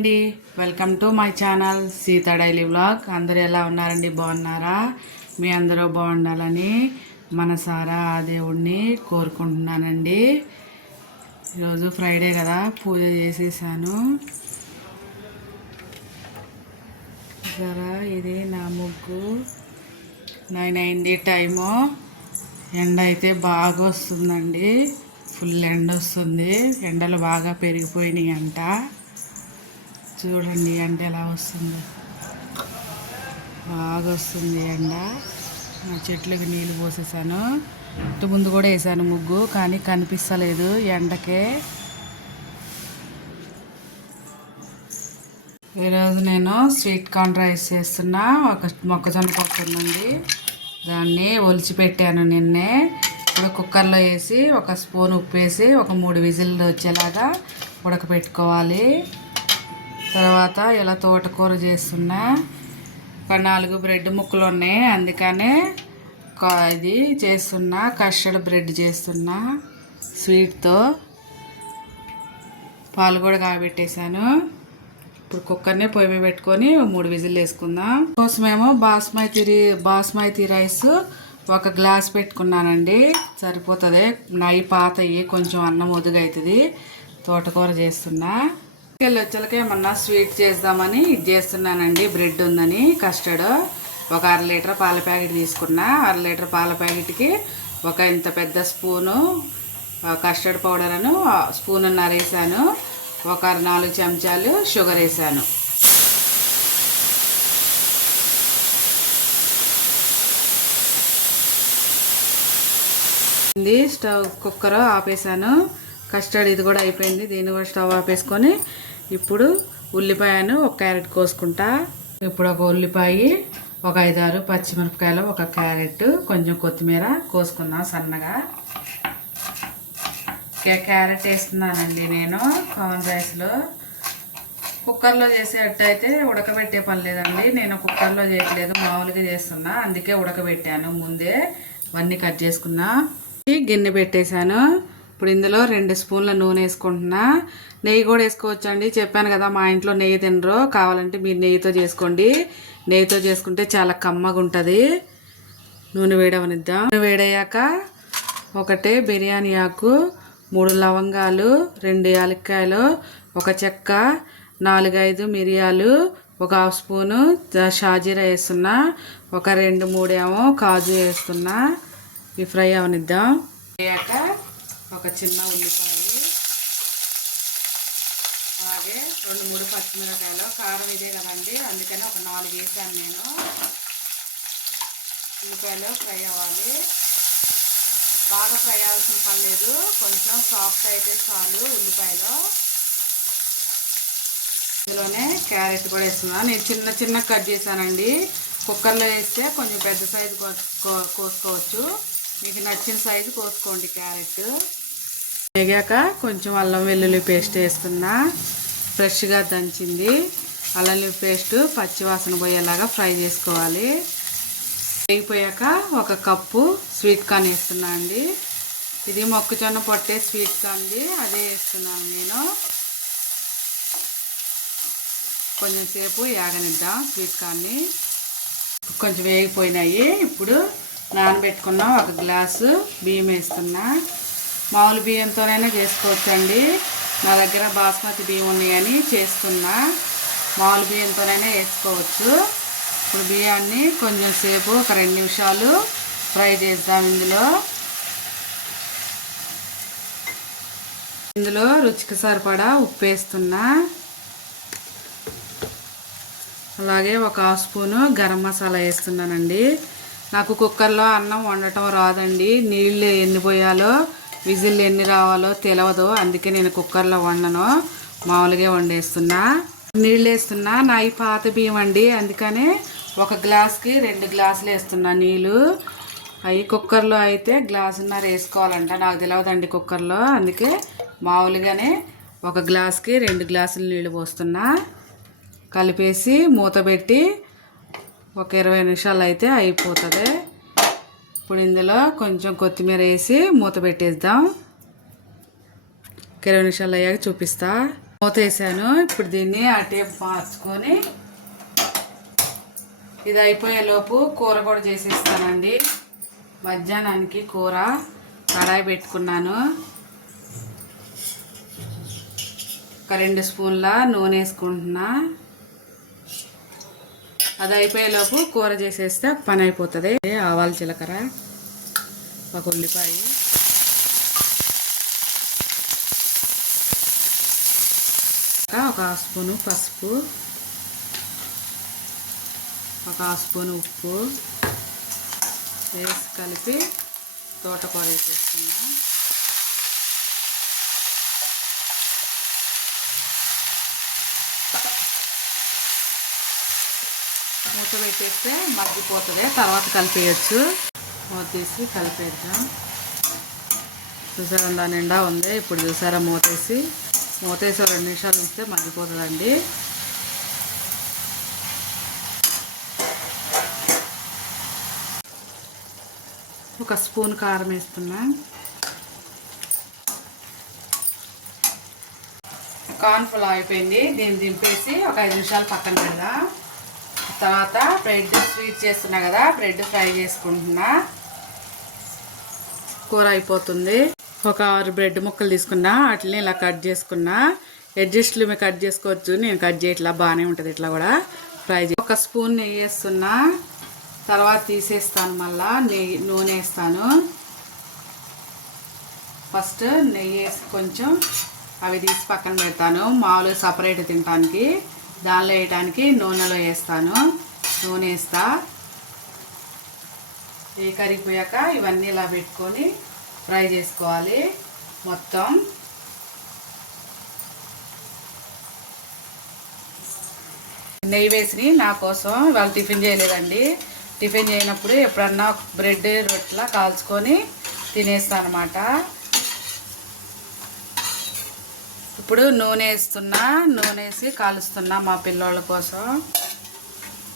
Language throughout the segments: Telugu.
అండి, welcome to my channel Sita daily vlog. అందరూ ఎలా ఉన్నారండి? బాగున్నారా? మీ అందరూ బాగుండాలని మనసారా ఆ దేవుణ్ణి కోరుకుంటున్నానండి. ఈరోజు ఫ్రైడే కదా, పూజ చేసేసాను. జరా ఇది నా ముగ్గు 9 అయింది టైము. ఎండ అయితే బాగా వస్తుందండి, ఫుల్ ఎండ వస్తుంది. ఎండలు బాగా పెరిగిపోయినాయి అంట. చూడండి ఎండ ఎలా వస్తుందో, బాగా వస్తుంది ఎండ. చెట్లకి నీళ్ళు పోసేసాను. ఇంటి ముందు కూడా వేసాను ముగ్గు, కానీ కనిపిస్తలేదు ఎండకే. ఈరోజు నేను స్వీట్ కార్న్ రైస్ చేస్తున్నా. ఒక మొక్కజొన్న పప్పు ఉందండి, దాన్ని ఒలిచి పెట్టాను నిన్నే. ఇప్పుడు కుక్కర్లో వేసి ఒక స్పూన్ ఉప్పు వేసి ఒక 3 విజిల్లు వచ్చేలాగా ఉడకపెట్టుకోవాలి. తర్వాత ఇలా తోటకూర చేస్తున్నా. ఒక 4 బ్రెడ్ ముక్కలు ఉన్నాయి, అందుకనే ఇది చేస్తున్నా. కస్టర్డ్ బ్రెడ్ చేస్తున్నా స్వీట్తో. పాలు కూడా కాబెట్టేశాను. ఇప్పుడు కుక్కర్ని పొయ్యి మీద పెట్టుకొని 3 విజిల్లు వేసుకుందాం. కోసమేమో బాస్మతి రైస్ 1 గ్లాస్ పెట్టుకున్నానండి, సరిపోతుంది. నై పాతయి కొంచెం అన్నం ఒదుగవుతుంది. తోటకూర చేస్తున్నా. వచ్చలకే ఏమన్నా స్వీట్ చేద్దామని ఇది చేస్తున్నానండి. బ్రెడ్ ఉందని కస్టర్డ్. ఒక 1/2 లీటర్ పాల ప్యాకెట్ తీసుకున్నా. 1/2 లీటర్ పాల ప్యాకెట్కి ఒక ఇంత పెద్ద స్పూను కస్టర్డ్ పౌడర్ అను స్పూన్నర వేసాను. ఒక 4 చెంచాలు షుగర్ వేసాను. ఇది స్టవ్ కుక్కర్ ఆపేసాను. కస్టర్డ్ ఇది కూడా అయిపోయింది. దీన్ని కూడా స్టవ్ ఆపేసుకొని ఇప్పుడు ఉల్లిపాయను 1 క్యారెట్ కోసుకుంటా. ఇప్పుడు ఒక ఉల్లిపాయ, ఒక 5-6 పచ్చిమిరపకాయలు, ఒక క్యారెట్, కొంచెం కొత్తిమీర కోసుకుందాం సన్నగా. క్యారెట్ వేస్తున్నానండి నేను కార్న్ రైస్లో. కుక్కర్లో చేసేటట్టయితే ఉడకబెట్టే పని లేదండి. నేను కుక్కర్లో చేయట్లేదు, మామూలుగా చేస్తున్నా. అందుకే ఉడకబెట్టాను ముందే. ఇవన్నీ కట్ చేసుకున్నా. గిన్నె పెట్టేశాను. ఇప్పుడు ఇందులో 2 స్పూన్ల నూనె వేసుకుంటున్నా. నెయ్యి కూడా వేసుకోవచ్చండి. చెప్పాను కదా, మా ఇంట్లో నెయ్యి తినరు. కావాలంటే మీరు నెయ్యితో చేసుకోండి. నెయ్యితో చేసుకుంటే చాలా కమ్మగా ఉంటుంది. నూనె వేడవనిద్దాం. నూనె వేడయ్యాక 1 బిర్యానీ ఆకు, 3 లవంగాలు, 2 యాలక్కాయలు, 1 చెక్క, 4-5 మిరియాలు, ఒక 1/2 స్పూను షాజీరా వేస్తున్నా. ఒక 2-3 ఏమో కాజు వేస్తున్నా. ఇవి ఫ్రై అవనిద్దాం. అయ్యాక ఒక చిన్న ఉల్లిపాయ, అలాగే 2-3 పచ్చిమిరపకాయలు. కారం ఇదే కదండి, అందుకని ఒక 4 వేసాను నేను. ఉల్లిపాయలు ఫ్రై అవ్వాలి. బాగా ఫ్రై అవ్వాల్సిన పని లేదు, కొంచెం సాఫ్ట్ అయితే చాలు ఉల్లిపాయలు. ఇందులోనే క్యారెట్ కూడా వేస్తున్నాను. నేను చిన్న కట్ చేశానండి. కుక్కర్లో వేస్తే కొంచెం పెద్ద సైజు కోసుకోవచ్చు. మీకు నచ్చిన సైజు కోసుకోండి క్యారెట్. వేగాక కొంచెం అల్లం వెల్లుల్లి పేస్ట్ వేస్తున్నా. ఫ్రెష్గా దంచింది అల్లం వెల్లుల్లి పేస్ట్ పచ్చివాసన పోయేలాగా ఫ్రై చేసుకోవాలి. వేగిపోయాక 1 కప్పు స్వీట్ కార్న్ వేస్తున్నా అండి. ఇది మొక్కజొన్న పొట్టే స్వీట్ కార్న్ది, అదే వేస్తున్నాను నేను. కొంచెం సేపు యాగనిద్దాం స్వీట్ కార్న్ని. కొంచెం వేగిపోయినాయి. ఇప్పుడు నానబెట్టుకున్న 1 గ్లాసు బియ్యం వేస్తున్నా. మామూలు బియ్యంతోనైనా చేసుకోవచ్చండి. నా దగ్గర బాస్మతి బియ్యం ఉన్నాయని చేస్తున్నా. మామూలు బియ్యంతోనైనా వేసుకోవచ్చు. ఇప్పుడు బియ్యాన్ని కొంచెం సేపు ఒక 2 నిమిషాలు ఫ్రై చేద్దాం. ఇందులో రుచికి సరిపడా ఉప్పు వేస్తున్నా. అలాగే ఒక 1/2 స్పూను గరం మసాలా వేస్తున్నానండి. నాకు కుక్కర్లో అన్నం వండటం రాదండి. నీళ్ళు ఎన్ని పోయాలో, విజిల్ ఎన్ని రావాలో తెలియదు. అందుకే నేను కుక్కర్లో వండను, మామూలుగా వండేస్తున్నా. నీళ్ళు వేస్తున్నా. నా ఈ పాత బియ్యం అండి, అందుకనే 1 గ్లాస్కి 2 గ్లాసులు వేస్తున్నా నీళ్ళు. అవి కుక్కర్లో అయితే 1.5 గ్లాసున్నర వేసుకోవాలంట. నాకు తెలియదండి కుక్కర్లో, అందుకే మామూలుగానే 1 గ్లాస్కి 2 గ్లాసులు నీళ్ళు పోస్తున్నా. కలిపేసి మూత పెట్టి ఒక 20 నిమిషాలు అయితే అయిపోతుంది. ఇప్పుడు ఇందులో కొంచెం కొత్తిమీర వేసి మూత పెట్టేద్దాం. 20 నిమిషాలు అయ్యాక చూపిస్తా. మూత వేసాను. ఇప్పుడు దీన్ని అటే మార్చుకొని ఇది అయిపోయేలోపు కూర కూడా చేసేస్తానండి. మధ్యాహ్నానికి కూర కడాయి పెట్టుకున్నాను. ఒక 2 స్పూన్ల నూనె వేసుకుంటున్నా. అది అయిపోయేలోపు కూర చేసేస్తే పని అయిపోతుంది. ఆవాలు, జీలకర్ర, ఒక ఉల్లిపాయ, ఒక స్పూను పసుపు, ఒక స్పూను ఉప్పు వేసి కలిపి తోటకూర వేసేస్తున్నా. మూత పెట్టేస్తే మగ్గిపోతుంది, తర్వాత కలిపేయచ్చు. మూత తీసి కలిపేద్దాం. చూసారా దాని నిండా ఉంది. ఇప్పుడు చూసారా మూతేసి 2 నిమిషాలు ఉంచితే మగ్గిపోతుందండి. ఒక స్పూన్ కారం వేస్తున్నా. కార్న్ ఫ్లో అయిపోయింది. దీన్ని దింపేసి ఒక 5 నిమిషాలు పక్కన పెడదాం. తర్వాత బ్రెడ్ స్వీట్ చేస్తున్నా కదా, బ్రెడ్ ఫ్రై చేసుకుంటున్నా. కూర అయిపోతుంది. ఒక 6 బ్రెడ్ ముక్కలు తీసుకున్నా. వాటిని ఇలా కట్ చేసుకున్నా. ఎడ్జస్ట్లు మీరు కట్ చేసుకోవచ్చు, నేను కట్ చేయట్లా, బాగానే ఉంటుంది ఇట్లా కూడా ఫ్రై చేసి. ఒక స్పూన్ నెయ్యి వేస్తున్నా. తర్వాత తీసేస్తాను, మళ్ళా నూనె వేస్తాను. ఫస్ట్ నెయ్యి వేసి కొంచెం అవి తీసి పక్కన పెడతాను. మామూలుగా సపరేట్ తినడానికి, దానిలో వేయటానికి నూనెలో వేస్తాను. నూనె వేస్తా. కరిగిపోయాక ఇవన్నీ ఇలా పెట్టుకొని ఫ్రై చేసుకోవాలి మొత్తం. నెయ్యి వేసి నా కోసం వాళ్ళు టిఫిన్ చేయలేదండి. టిఫిన్ చేయనప్పుడు ఎప్పుడన్నా బ్రెడ్ రొట్టెలా కాల్చుకొని తినేస్తాను అన్నమాట. ఇప్పుడు నూనె వేస్తున్నా. నూనె వేసి కాలుస్తున్నా మా పిల్లోళ్ళ కోసం.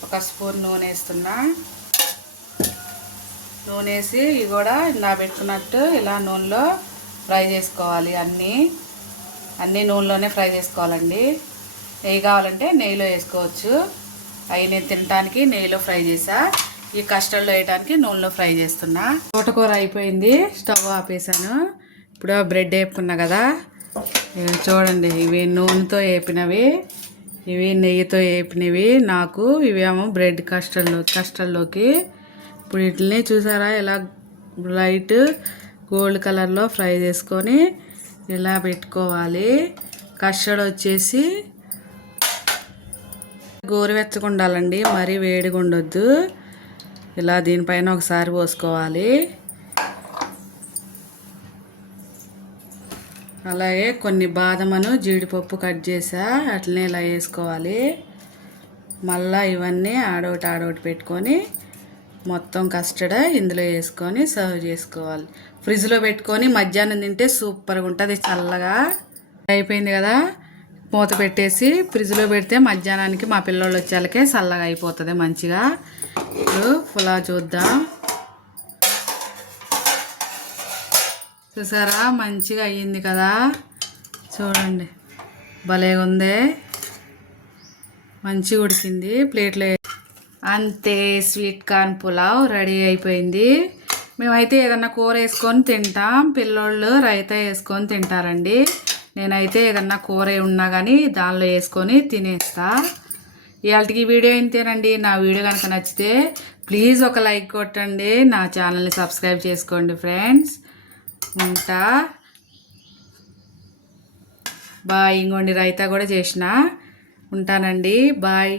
ఒక స్పూన్ నూనె వేస్తున్నా. నూనె వేసి ఇవి కూడా ఇలా పెట్టుకున్నట్టు ఇలా నూనెలో ఫ్రై చేసుకోవాలి. అన్నీ నూనెలోనే ఫ్రై చేసుకోవాలండి. నెయ్యి కావాలంటే నెయ్యిలో వేసుకోవచ్చు. అవి నేను తినడానికి నెయ్యిలో ఫ్రై చేసా. ఈ కస్టర్డ్లో వేయడానికి నూనెలో ఫ్రై చేస్తున్నా. తోటకూర అయిపోయింది. స్టవ్ ఆపేసాను. ఇప్పుడు బ్రెడ్ వేపుకున్నా కదా, చూడండి. ఇవి నూనెతో వేపినవి, ఇవి నెయ్యితో వేపినవి. నాకు ఇవేమో బ్రెడ్ కస్టర్డ్లోకి. ఇప్పుడు వీటిని చూసారా ఇలా లైట్ గోల్డ్ కలర్లో ఫ్రై చేసుకొని ఇలా పెట్టుకోవాలి. కస్టర్డ్ వచ్చేసి గోరువెచ్చగా ఉండాలండి, మరీ వేడిగా ఉండొద్దు. ఇలా దీనిపైన ఒకసారి పోసుకోవాలి. అలాగే కొన్ని బాదమును, జీడిపప్పు కట్ చేసా, అట్లనే ఇలా వేసుకోవాలి. మళ్ళీ ఇవన్నీ ఆడోటి పెట్టుకొని మొత్తం కస్టర్డ్ ఇందులో వేసుకొని సర్వ్ చేసుకోవాలి. ఫ్రిడ్జ్లో పెట్టుకొని మధ్యాహ్నం తింటే సూపర్గా ఉంటుంది, చల్లగా. అయిపోయింది కదా, మూత పెట్టేసి ఫ్రిడ్జ్లో పెడితే మధ్యాహ్నానికి మా పిల్లోళ్ళు వచ్చేళ్ళకే చల్లగా అయిపోతుంది మంచిగా. ఇప్పుడు పులావ్ చూద్దాం. చూసారా మంచిగా అయ్యింది కదా, చూడండి భలేగా ఉంది, మంచిగా ఉడికింది. ప్లేట్లో అంతే, స్వీట్ కార్న్ పులావ్ రెడీ అయిపోయింది. మేమైతే ఏదన్నా కూర వేసుకొని తింటాం, పిల్లోళ్ళు రైతా వేసుకొని తింటారండి. నేనైతే ఏదన్నా కూర ఉన్నా కానీ దానిలో వేసుకొని తినేస్తా. ఇవాళకి వీడియో ఇంతేనండి. నా వీడియో కనుక నచ్చితే ప్లీజ్ ఒక లైక్ కొట్టండి, నా ఛానల్ని సబ్స్క్రైబ్ చేసుకోండి ఫ్రెండ్స్. ఉంటా, బాయ్. ఇంకోండి రైతా కూడా చేసిన. ఉంటానండి, బాయ్.